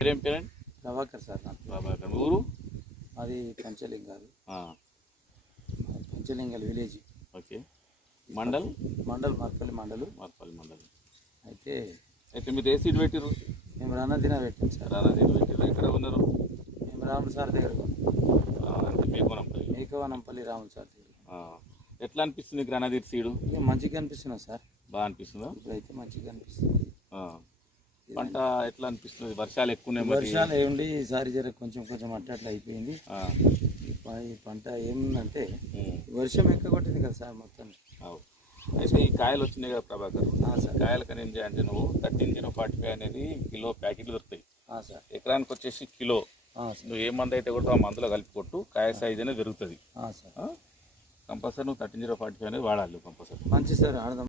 పేరేం parent? Prabhakar sir నాకు. ప్రభాకర్. ఊరు? అది పంచలింగాలు, ఆ, పంచలింగాలు విలేజ్. ఓకే. మండల్? మార్పల్లి మండలు. మార్పల్లి మండల్. అయితే అయితే మీరు ఏ సీట్ పెట్టిర్రు? మేము రన్నదిన పెట్టాం సార్. రానా సీట్ పెట్టిర్రు. ఎక్కడ ఉన్నారు? మేము రాములు సార్ దగ్గర అంటే మేకోనంపల్లి. మేకవనంపల్లి రాములు సార్ దగ్గర. ఎట్లా అనిపిస్తుంది గ్రానాదీర్ సీడు? ఇక మంచిగా అనిపిస్తున్నా సార్. బాగా అనిపిస్తుందా? ఇప్పుడైతే మంచిగా అనిపిస్తుంది. పంట ఎట్లా అనిపిస్తుంది? వర్షాలు ఎక్కువనే మరి. వర్షాలు ఏముండి ఈసారి జర కొంచెం అట్లా అయిపోయింది. ఈ పంట ఏముందంటే వర్షం ఎక్కగొట్టింది కదా సార్ మొత్తం. అయితే ఈ కాయలు వచ్చినాయి కదా ప్రభాకర్, సార్. కాయలు కానీ ఏం చేయాలంటే నువ్వు 13-0-45 అనేది కిలో ప్యాకెట్లు దొరుకుతాయి సార్. ఎకరానికి వచ్చేసి కిలో. నువ్వు ఏ మందు అయితే కొడుతూ ఆ మందులో కలిపి కొట్టు, కాయ సైజ్ అనేది పెరుగుతుంది. సార్. కంపల్సరీ నువ్వు 13-0-45 అనేది వాడాలి కంపల్సరీ. మంచి సార్ ఆడదాం.